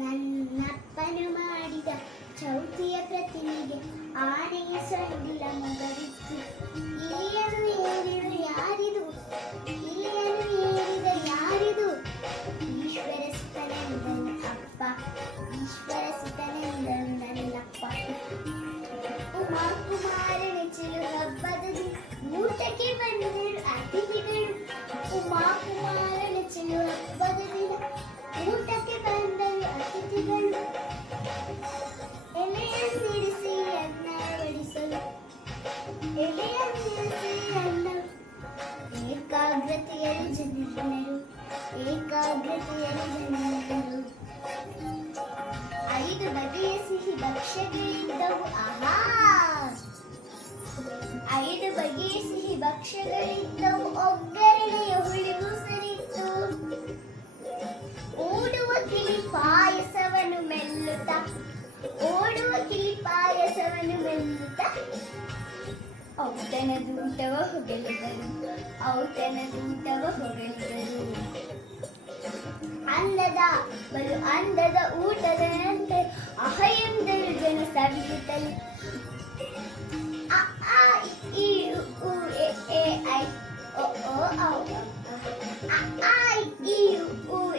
നന്നപ്പനുമാടിക ചൗത്തിയ പ്രതിനിധി ആനയെ സ്വന്തില മുഖവിച്ചു ൂട്ടക്ക് വന്നു അതിഥികൾ ഉമാകുമാരൻ ചില ഒമ്പത് ദിനം കൂട്ടം జనరు ఏకాగ్రతయలు జనరు ಐದು ಬಗೆಯ ಸಿಹಿ ಭಕ್ಷ್ಯಗಳಿದ್ದವು ಆಹಾ ಐದು ಬಗೆಯ ಸಿಹಿ ಭಕ್ಷ್ಯಗಳಿದ್ದವು ಒಗ್ಗರಣೆಯ ಹುಳಿವು ಸರಿತು ಓಡುವ ಕಿಳಿ ಪಾಯಸವನ್ನು ಮೆಲ್ಲುತ್ತ ಓಡುವ ಕಿಳಿ ಪಾಯಸವನ್ನು ಮೆಲ್ಲುತ್ತ ಔತನದು ಊಟವ ಹೊಗಳಿದರು ಔತನದು ಊಟವ ಹೊಗಳಿದರು ಅಂದದ ಬಲು ಅಂದದ ಊಟದಂತೆ ಅಹ ಎಂದರು ಜನ ಸವಿಯುತ್ತಲು ಆ ಓ ಓ ಆ ಈ ಊ